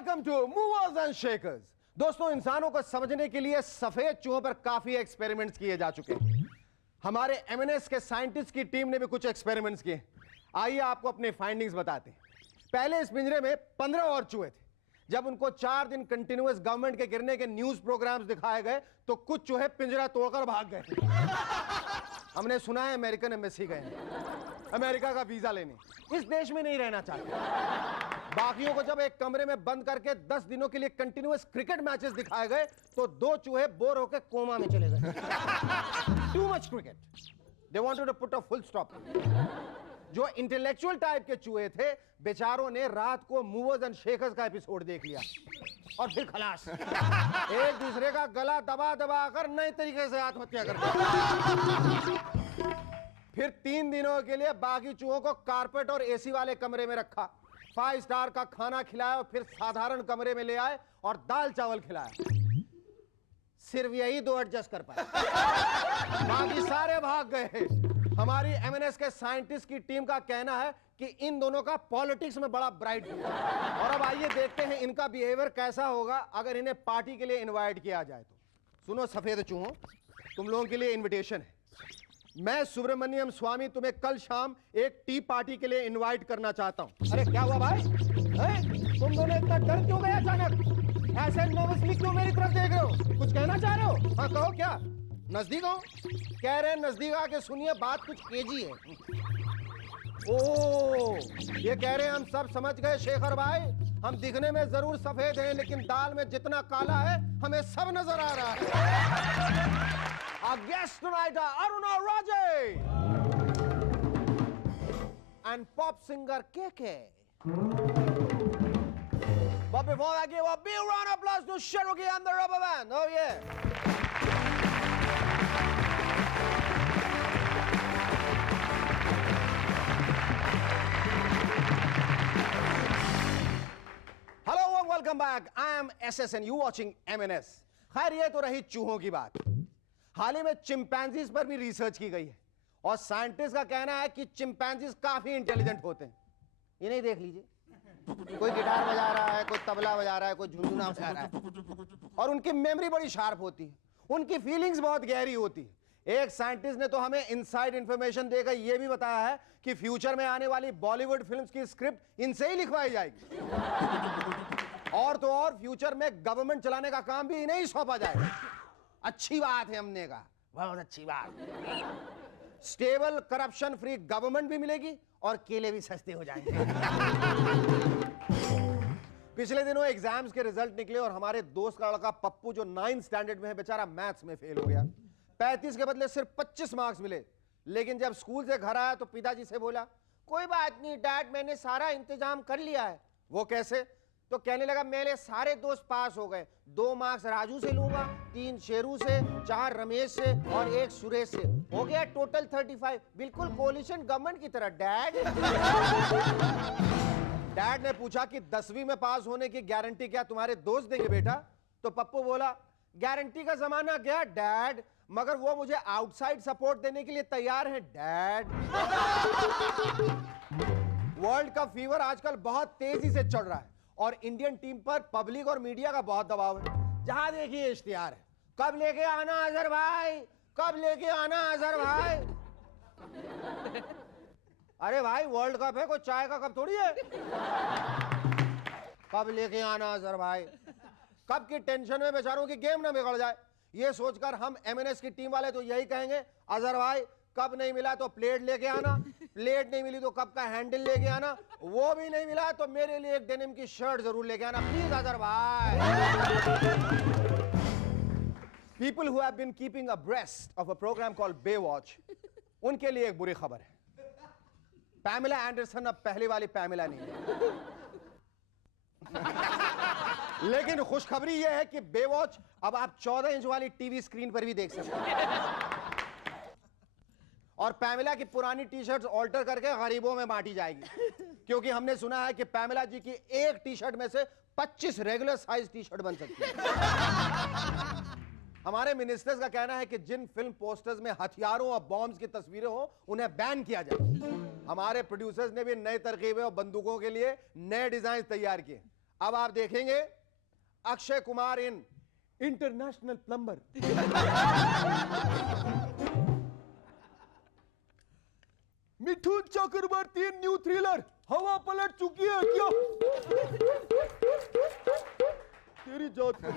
Welcome to Movers and Shakers. दोस्तों, इंसानों को समझने के लिए सफेद चूहों पर काफी एक्सपेरिमेंट्स किए जा चुके हैं। हमारे एमएनएस के साइंटिस्ट की टीम ने भी कुछ एक्सपेरिमेंट्स किए। आइए आपको अपने फाइंडिंग्स बताते हैं। पहले इस पिंजरे में 15 और चूहे थे। जब उनको 4 दिन कंटिन्यूअस गवर्नमेंट के गिरने के न्यूज प्रोग्राम्स दिखाए गए तो कुछ चूहे पिंजरा तोड़कर भाग गए। हमने सुना है अमेरिकन एम्बेसी गए, अमेरिका का वीजा लेने, इस देश में नहीं रहना चाहते। बाकियों को जब एक कमरे में बंद करके 10 दिनों के लिए कंटिन्यूअस क्रिकेट मैचेस दिखाए गए तो 2 चूहे बोर होकर कोमा में चले गए। Too much cricket, they wanted to put a full stop. जो इंटेलेक्चुअल टाइप के चूहे थे, बेचारों ने रात को मूवर्स एंड शेकर्स का एपिसोड देख लिया और फिर खलास। एक दूसरे का गला दबा दबा कर नए तरीके से आत्महत्या कर दी। फिर 3 दिनों के लिए बाकी चूहों को कारपेट और एसी वाले कमरे में रखा, 5 स्टार का खाना खिलाया, फिर साधारण कमरे में ले आए और दाल चावल खिलाया। सिर्फ यही 2 एडजस्ट कर पाए, बाकी सारे भाग गए। हमारी एमएनएस के साइंटिस्ट की टीम का कहना है कि इन दोनों का पॉलिटिक्स में बड़ा ब्राइट है। और अब आइए देखते हैं इनका बिहेवियर कैसा होगा अगर इन्हें पार्टी के लिए इनवाइट किया जाए तो। सुनो सफेद चूहों, तुम लोगों के लिए इनविटेशन है। मैं सुब्रमण्यम स्वामी तुम्हें कल शाम एक टी पार्टी के लिए इनवाइट करना चाहता हूं। अरे क्या हुआ भाई? तुम दोनों इतना डर क्यों गए अचानक? ऐसे नर्वसली क्यों मेरी तरफ देख रहे हो? कुछ कहना चाह रहे हो? हाँ कहो। क्या नजदीक हो? कह रहे हैं नजदीक आके सुनिए, बात कुछ केजी है। ओ, ये कह रहे हैं हम सब समझ गए शेखर भाई, हम दिखने में जरूर सफेद हैं लेकिन दाल में जितना काला है हमें सब नजर आ रहा है। Our guests tonight are Aruna Raje and pop singer KK. But before I give a big round of applause to Cherokee and the Rubber Band. Oh yeah. Hello and welcome back. I am SS and you watching MNS. खैर ये तो रही चूहों की बात। हाल ही में chimpanzees पर भी रिसर्च की गई है और साइंटिस्ट का कहना है कि चिंपैंजीज काफी इंटेलिजेंट होते हैं। इन्हें देख लीजिए, कोई गिटार बजा रहा है, कोई तबला बजा रहा है, कोई झुनझुना बजा रहा है और उनकी मेमोरी बड़ी शार्प होती है, उनकी फीलिंग्स बहुत गहरी होती है। एक साइंटिस्ट ने तो हमें इनसाइड इंफॉर्मेशन देकर यह भी बताया है कि फ्यूचर में आने वाली बॉलीवुड फिल्म्स की स्क्रिप्ट इनसे ही लिखवाई जाएगी। और तो और फ्यूचर में गवर्नमेंट चलाने का काम भी इन्हें ही सौंपा जाएगा। अच्छी बात है, हमने कहा बहुत अच्छी बात। स्टेबल करप्शन फ्री गवर्नमेंट भी मिलेगी और केले भी सस्ते हो जाएंगे। पिछले दिनों एग्जाम्स के रिजल्ट निकले और हमारे दोस्त का लड़का पप्पू जो 9th स्टैंडर्ड में है, बेचारा मैथ्स में फेल हो गया। 35 के बदले सिर्फ 25 मार्क्स मिले। लेकिन जब स्कूल से घर आया तो पिताजी से बोला, कोई बात नहीं डैड, मैंने सारा इंतजाम कर लिया है। वो कैसे? तो कहने लगा, मेरे सारे दोस्त पास हो गए, 2 मार्क्स राजू से लूंगा, 3 शेरू से, 4 रमेश से और 1 सुरेश से, हो गया टोटल 35। बिल्कुल कोलिशन गवर्नमेंट की तरह। डैड ने पूछा कि 10वीं में पास होने की गारंटी क्या तुम्हारे दोस्त देंगे बेटा? तो पप्पू बोला, गारंटी का जमाना क्या डैड, मगर वो मुझे आउटसाइड सपोर्ट देने के लिए तैयार है डैड। वर्ल्ड कप फीवर आजकल बहुत तेजी से चढ़ रहा है और इंडियन टीम पर पब्लिक और मीडिया का बहुत दबाव है। जहां देखिए इश्तिहार है, कब लेके आना अजहर भाई, कब लेके आना अजहर भाई। अरे भाई वर्ल्ड कप है, कोई चाय का कप थोड़ी है। कब लेके आना अजहर भाई। कब की टेंशन में बेचारों की गेम ना बिगड़ जाए, ये सोचकर हम एमएनएस की टीम वाले तो यही कहेंगे, अजहर भाई कप नहीं मिला तो प्लेट लेके आना, प्लेट नहीं मिली तो कप का हैंडल लेके आना, वो भी नहीं मिला तो मेरे लिए एक डेनिम की शर्ट जरूर लेके आना प्लीज अजहर भाई। People who have been keeping abreast of a programme called Baywatch, उनके लिए एक बुरी खबर है। पैमेला एंडरसन अब पहले वाली पैमेला नहीं है। लेकिन खुशखबरी यह है कि बेवॉच अब आप 14 इंच वाली टीवी स्क्रीन पर भी देख सकते हैं और पैमेला की पुरानी टी शर्ट्स ऑल्टर करके गरीबों में बांटी जाएगी, क्योंकि हमने सुना है कि पैमेला जी की एक टी शर्ट में से 25 रेगुलर साइज टी शर्ट बन सकती है। हमारे मिनिस्टर्स का कहना है कि जिन फिल्म पोस्टर्स में हथियारों और बॉम्ब्स की तस्वीरें हो उन्हें बैन किया जाए। हमारे प्रोड्यूसर्स ने भी नए तरकीबें और बंदूकों के लिए नए डिजाइन तैयार किए। अब आप देखेंगे Akshay Kumar in International Plumber. Mithun Chakraborty new thriller हवा पलट चुकी है क्या? तेरी जात को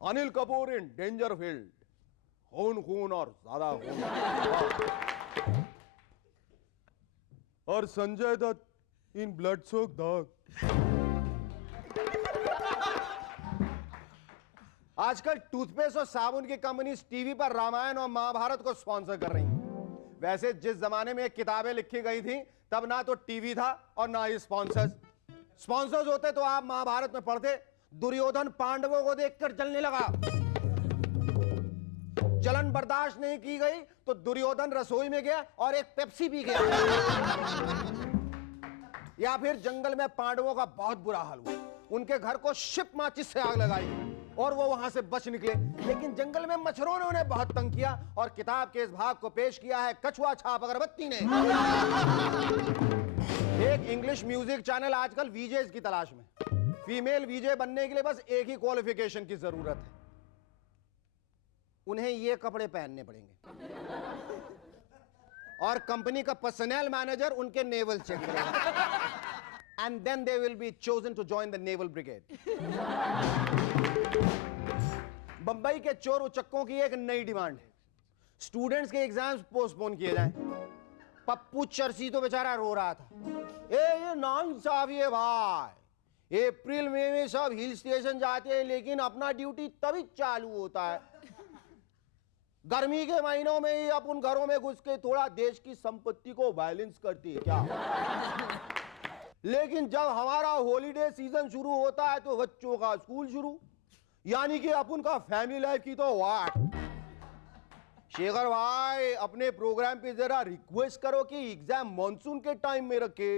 Anil Kapoor in Danger Field, खून खून और ज्यादा खून। और Sanjay Dutt in Blood Soak दाग। आजकल टूथपेस्ट और साबुन की कंपनीज टीवी पर रामायण और महाभारत को स्पॉन्सर कर रही हैं। वैसे जिस जमाने में किताबें लिखी गई थी तब ना तो टीवी था और ना ही स्पॉन्सर्स होते तो आप महाभारत में पढ़ते दुर्योधन पांडवों को देखकर जलने लगा। जलन बर्दाश्त नहीं की गई तो दुर्योधन रसोई में गया और एक पेप्सी पी गया। या फिर जंगल में पांडवों का बहुत बुरा हाल हुआ, उनके घर को शिप माचिस से आग लगाई और वो वहां से बच निकले, लेकिन जंगल में मच्छरों ने उन्हें बहुत तंग किया। और किताब के इस भाग को पेश किया है कछुआ छाप अगरबत्ती ने। एक इंग्लिश म्यूजिक चैनल आजकल वीजेस की तलाश में। फीमेल वीजे बनने के लिए बस एक ही क्वालिफिकेशन की जरूरत है, उन्हें ये कपड़े पहनने पड़ेंगे और कंपनी का पर्सनल मैनेजर उनके नेवल चेक करेगा। And then they will be chosen to join the naval brigade. Bambai के चोर उचक्कों की एक नई डिमांड है, स्टूडेंट्स के एग्जाम्स पोस्टपोन किए जाएं। पप्पू चरसी तो बेचारा रो रहा था, ये नाइंसाफी है भाई, अप्रैल में सब हिल स्टेशन जाते हैं लेकिन अपना ड्यूटी तभी चालू होता है। गर्मी के महीनों में ही अपन घरों में घुस के थोड़ा देश की संपत्ति को बैलेंस करती है क्या? लेकिन जब हमारा हॉलीडे सीजन शुरू होता है तो बच्चों का स्कूल शुरू, यानी कि अपन का फैमिली लाइफ की तो वाट। शेखर भाई अपने प्रोग्राम पे जरा रिक्वेस्ट करो कि एग्जाम मॉनसून के टाइम में रखे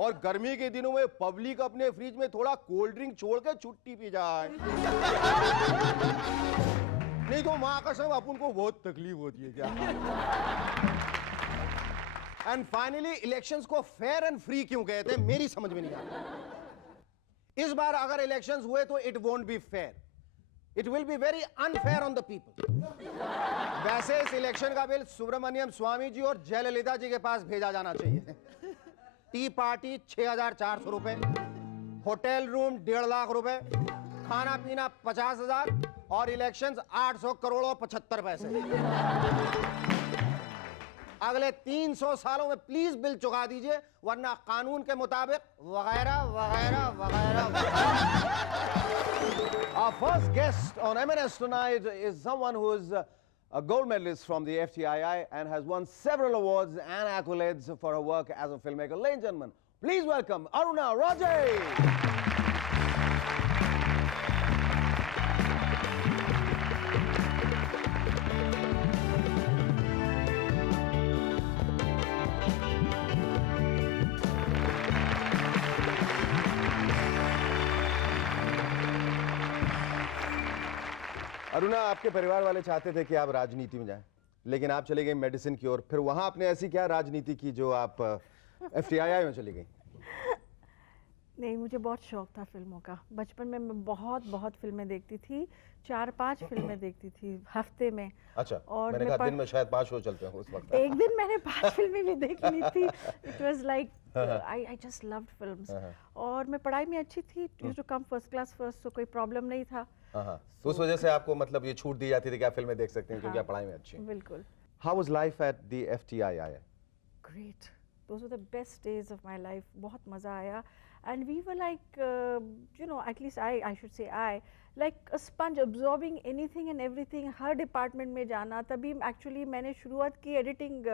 और गर्मी के दिनों में पब्लिक अपने फ्रिज में थोड़ा कोल्ड ड्रिंक छोड़ के छुट्टी पी जाए। नहीं तो मां कसम अपन को बहुत तकलीफ होती है क्या? एंड फाइनली इलेक्शंस को फेयर एंड फ्री क्यों कहते हैं मेरी समझ में नहीं आता। इस बार अगर इलेक्शंस हुए तो it won't be fair, it will be very unfair on the people. वैसे इस इलेक्शन का बिल सुब्रमण्यम स्वामी जी और जयललिता जी के पास भेजा जाना चाहिए। टी पार्टी 6,400 रुपए, होटल रूम 1.5 लाख रुपए, खाना पीना 50,000 और इलेक्शंस 800 करोड़ और 75 पैसे। अगले 300 सालों में प्लीज बिल चुका दीजिए वरना कानून के मुताबिक वगैरह वगैरह वगैरह। Our first guest on M&S tonight is someone who is a gold medalist from the FTII and has won several awards and accolades for her work as a filmmaker. Ladies and gentlemen, please welcome Aruna Rajay. Aruna, आपके परिवार वाले चाहते थे कि आप राजनीति में जाएं, लेकिन आप चले गए मेडिसिन की ओर। फिर वहां आपने ऐसी क्या राजनीति की जो आप FTII में चली गई? नहीं, मुझे बहुत शौक था फिल्मों का। बचपन में मैं बहुत फिल्में देखती थी, 4-5 फिल्में देखती थी हफ्ते में। अच्छा, और मैंने कहा दिन में शायद 5 शो चलते हैं उस वक्त। एक दिन मैंने 5 फिल्में भी देख ली थी। It was like I just loved films. और मैं पढ़ाई में अच्छी थी, used to come first class first, तो कोई प्रॉब्लम नहीं था। तो उस वजह से आपको मतलब ये छूट दी जाती थी कि आप फिल्में देख सकते हैं क्योंकि आप पढ़ाई में अच्छी हैं। बिल्कुल। How was life at the FTII? Great. Those were the best days of my life. बहुत मज़ा आया. And we were like, at least I should say like a sponge absorbing anything and everything. Her department में जाना। तभी actually मैंने शुरुआत की editing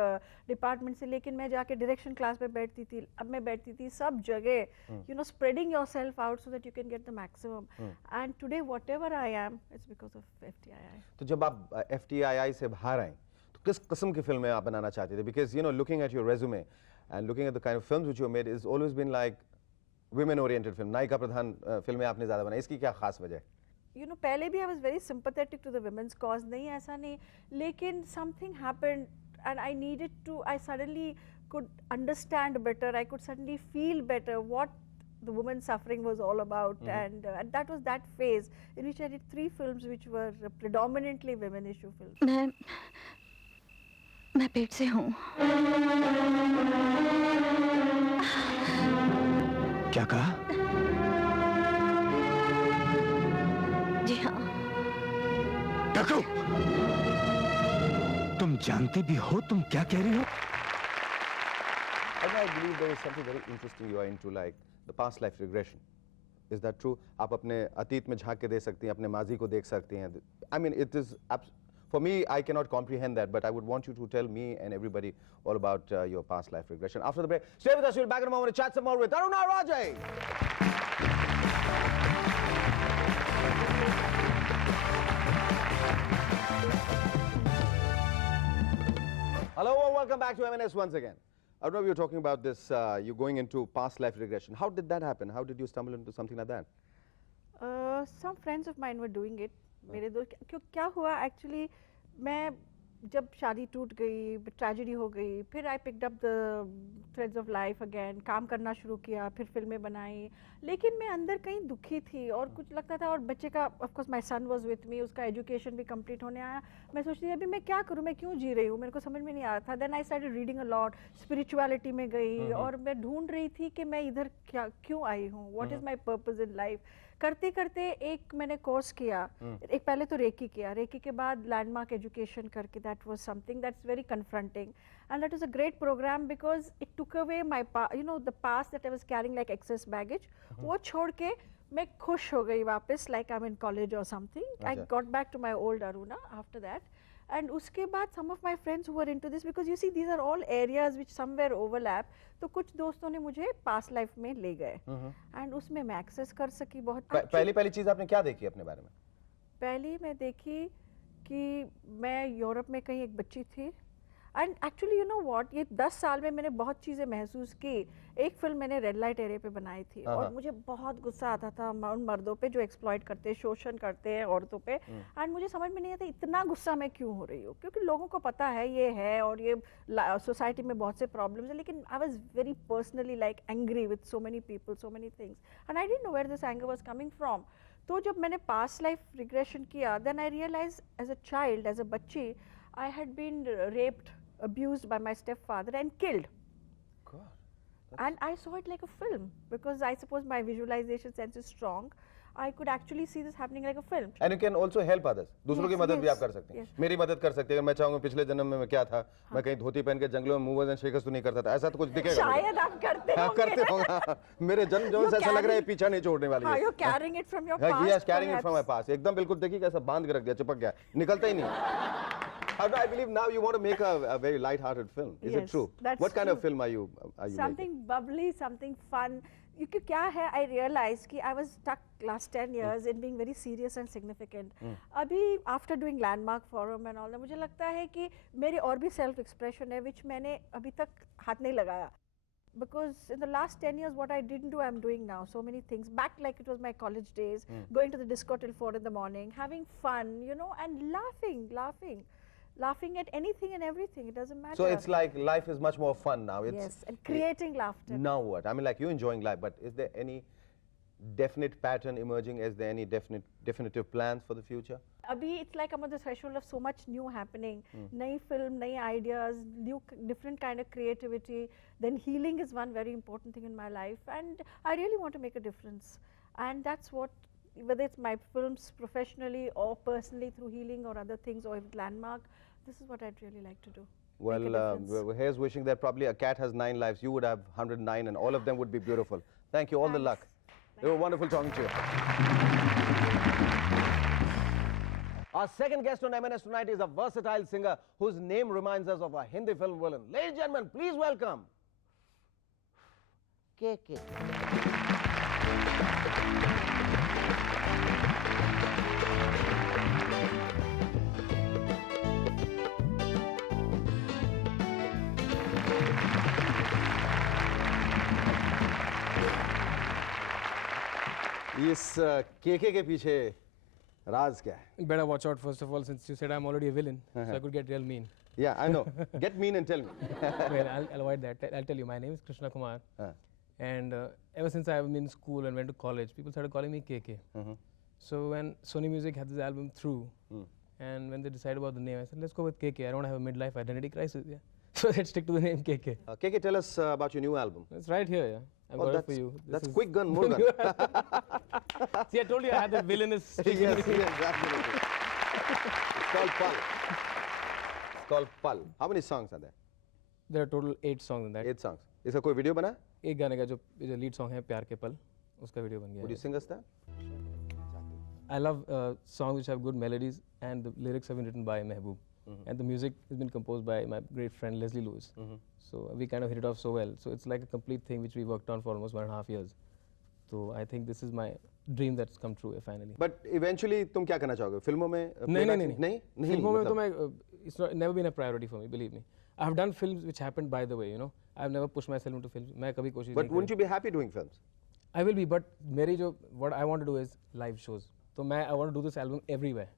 department से, लेकिन मैं जाके डायरेक्शन क्लास में बैठती थी। अब मैं बैठती थी सब जगह, spreading yourself out so that you can get the maximum. And today whatever I am, it's because of FTII. तो जब आप FTII से बाहर आए तो किस किस्म की फिल्में आप बनाना चाहते थे? Because looking at your resume and looking at the kind of films which you made is always been like women oriented film. नायिका प्रधान फिल्में आपने ज्यादा बनाई, इसकी क्या खास वजह है? पहले भी I was very sympathetic to the women's cause, नहीं ऐसा नहीं, लेकिन something happened and I suddenly could understand better, I could suddenly feel better what the woman suffering was all about, and that was that phase in which I did 3 films which were predominantly women issue films. मैं पेट से हूँ। क्या कहा? जी हाँ। टकरू, तुम जानती भी हो तुम क्या कह रही हो? And I believe there is something very interesting you are into, like the past life regression. Is that true? आप अपने अतीत में झांक के देख सकती हैं, अपने माजी को देख सकती हैं. I mean, it is for me, I cannot comprehend that, but I would want you to tell me and everybody all about your past life regression. After the break, stay with us. We'll be back in a moment to chat some more with Aruna Rajay. Hello and welcome back to MNS once again. Aruna, we were talking about this, you going into past life regression. How did that happen? How did you stumble into something like that? Some friends of mine were doing it. मेरे दोस्त क्यों क्या हुआ actually मैं जब शादी टूट गई ट्रेजेडी हो गई फिर I picked up the threads of life again काम करना शुरू किया फिर फिल्में बनाई लेकिन मैं अंदर कहीं दुखी थी और कुछ लगता था और बच्चे का of course my son was with me उसका एजुकेशन भी कंप्लीट होने आया मैं सोचती थी अभी मैं क्या करूँ मैं क्यों जी रही हूँ मेरे को समझ में नहीं आ रहा था then I started reading a lot spirituality में गई और मैं ढूंढ रही थी कि मैं इधर क्या क्यों आई हूँ what is my purpose in life करते करते एक मैंने कोर्स किया एक पहले तो रेकी किया रेकी के बाद लैंडमार्क एजुकेशन करके that was something that's very confronting and that was a great programme because it took away my you know the past that I was carrying like excess baggage वो छोड़ के मैं खुश हो गई वापस like I am in college और something I got back to my old Aruna after that and उसके बाद some of my friends who were into this because you see these are all areas which somewhere overlap तो कुछ दोस्तों ने मुझे past life में ले गए and उसमें मैं access कर सकी बहुत पहली चीज आपने क्या देखी अपने बारे में पहली मैं देखी कि मैं यूरोप में कहीं एक बच्ची थी and actually you know what ये 10 साल में मैंने बहुत चीज़ें महसूस की एक फिल्म मैंने रेड लाइट एरिया पे बनाई थी और मुझे बहुत गुस्सा आता था उन मर्दों पे जो एक्सप्लॉइट करते हैं शोषण करते हैं औरतों पे एंड मुझे समझ में नहीं आता इतना गुस्सा मैं क्यों हो रही हूँ क्योंकि लोगों को पता है ये है और ये सोसाइटी में बहुत से प्रॉब्लम्स है लेकिन I was very personally like angry with so many people so many things and I didn't know where this anger was coming from तो जब मैंने पास्ट लाइफ रिग्रेशन किया then I realise as a child as a बच्ची I had been raped abused by my stepfather and killed. God. And I saw it like a film because I suppose my visualization sense is strong. I could actually see this happening like a film. And you can also help others. दूसरों की मदद भी आप कर सकते हैं मेरी मदद कर सकते हैं अगर मैं चाहूँगा पिछले जन्म में मैं क्या था मैं कहीं धोती पहन के जंगलों में मूवर्स एंड शेकर्स तो नहीं करता था ऐसा तो कुछ दिखेगा शायद आप करते होंगे करते होंगे मेरे जन्म जो ऐसा लग रहा है पीछा नहीं छोड़ने वाली है you're carrying it from your past yes carrying it from my past एकदम बिल्कुल देखिए कैसा बांध के रख दिया चिपक गया निकलता ही नहीं I believe now you want to make a very light-hearted film. Is it true? What kind of film are you something making? bubbly, something fun. क्योंकि क्या है I realized कि I was stuck last 10 years in being very serious and significant. अभी after doing landmark forum and all that मुझे लगता है कि मेरी और भी self expression है which मैंने अभी तक हाथ नहीं लगाया. Because in the last 10 years what I didn't do I'm doing now so many things back like it was my college days going to the disco till 4 in the morning having fun you know and laughing at anything and everything, it doesn't matter. So it's like life is much more fun now. Yes, and creating laughter. Now what? I mean like you enjoying life, but is there any definite pattern emerging? Is there any definitive plans for the future? Abhi it's like I'm on the threshold of so much new happening. Nai film, nai ideas, new different kind of creativity. Then healing is one very important thing in my life and I really want to make a difference. And that's what whether it's my films professionally or personally through healing or other things or with landmark, this is what I'd really like to do. Well, here's wishing that probably a cat has 9 lives, you would have 109 and all of them would be beautiful. Thank you, all the luck. It was wonderful talking to you. Our second guest on MNS tonight is a versatile singer whose name reminds us of a Hindi film villain. Ladies and gentlemen, please welcome KK. इस केके के पीछे राज क्या है? Better watch out first of all since you said I'm already a villain, so I could get real mean. Yeah, I know. Get mean and tell me. Well, I'll avoid that. I'll tell you. My name is Krishna Kumar. And ever since I was in school and went to college, people started calling me KK. So when Sony Music had this album Through, and when they decided about the name, I said, let's go with KK. I don't want to have a midlife identity crisis. Yeah. So let's stick to the name KK. KK, tell us about your new album. It's right here. Yeah. I've got it for you. That's quick gun, more gun. See, I told you I had the villainous streak. Yes, absolutely. It's called Pal. It's called Pal. How many songs are there? There are total 8 songs in that. 8 songs. इसका कोई video बना? एक गाने का जो lead song है प्यार के पल, उसका वीडियो बन गया Would you है. sing us that? I love songs which have good melodies, and the lyrics have been written by Mehboob, and the music has been composed by my great friend Leslie Lewis. So we kind of hit it off so well. So it's like a complete thing which we worked on for almost 1.5 years. So I think this is my dream that's come true finally. But eventually तुम क्या करना चाहोगे? फिल्मों में? नहीं. फिल्मों में तो मैं it's never been a priority for me, believe me. I have done films which happened by the way, you know. I've never pushed myself into films. मैं कभी कोशिश नहीं But wouldn't you be happy doing films? I will be, but मेरी जो what I want to do is live shows. So I want to do this album everywhere,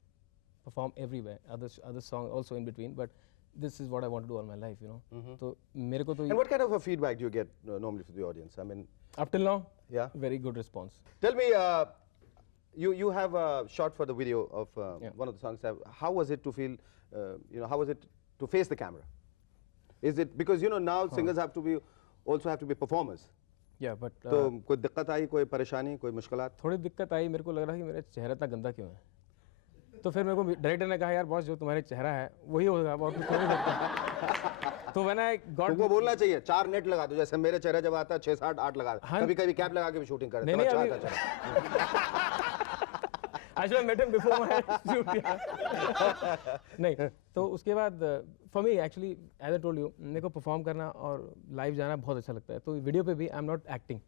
perform everywhere. Other songs also in between, but this is what I want to do all my life, you know. So मेरे को तो And what kind of a feedback do you get normally from the audience? I mean, up till now, yeah, very good response. Tell me, you have a shot for the video of one of the songs. How was it to feel? How was it to face the camera? Is it because now singers have to be performers? Yeah, but तो कोई दिक्कत आई, कोई परेशानी, कोई मुश्किलात? थोड़ी दिक्कत आई. मेरे को लग रहा है कि मेरा चेहरा इतना गंदा क्यों है. तो फिर मेरे को डायरेक्टर ने कहा यार बॉस जो तुम्हारे चेहरा है वही होगा और कुछ नहीं सकता. तो मैंने तुमको बोलना चाहिए 4 नेट लगा दो, जैसे मेरे चेहरे जब आता है 6 7 8 लगा दो. कभी कैप लगा के भी शूटिंग करते हैं. अच्छा I should have met him before my shoot. नहीं, तो उसके बाद for me actually as I told you मेरे को perform करना और live जाना बहुत अच्छा लगता है. तो वीडियो पे भी I'm not acting.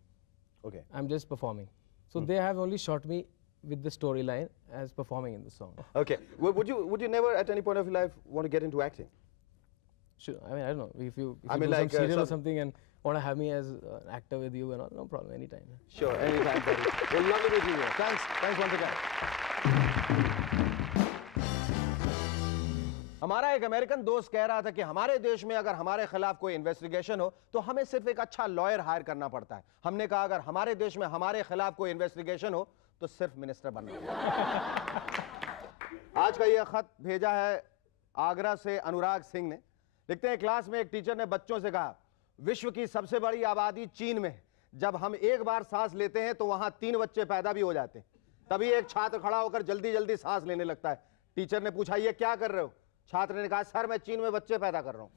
Okay. I'm just performing. So they have only shot me with the storyline as performing in the song. Okay. Would you never at any point of your life want to get into acting? Sure. I mean I don't know if you I mean, do like, some serial or something and want to have me as an actor with you and all, no problem, anytime. Sure, anytime, buddy. Well, lovely meeting you. Thanks once again. हमारा एक American दोस्त कह रहा था कि हमारे देश में अगर हमारे खिलाफ कोई इन्वेस्टिगेशन हो तो हमें सिर्फ एक अच्छा लॉयर हायर करना पड़ता है. हमने कहा अगर हमारे देश में हमारे खिलाफ कोई इन्वेस्टिगेशन हो तो सिर्फ मिनिस्टर बनना है. आज का यह खत भेजा है आगरा से अनुराग सिंह ने. लिखते हैं क्लास में एक टीचर ने बच्चों से कहा विश्व की सबसे बड़ी आबादी चीन में है. जब हम एक बार सांस लेते हैं तो वहां 3 बच्चे पैदा भी हो जाते हैं. तभी एक छात्र खड़ा होकर जल्दी जल्दी सांस लेने लगता है. टीचर ने पूछा ये क्या कर रहे हो? छात्र ने कहा सर मैं चीन में बच्चे पैदा कर रहा हूं.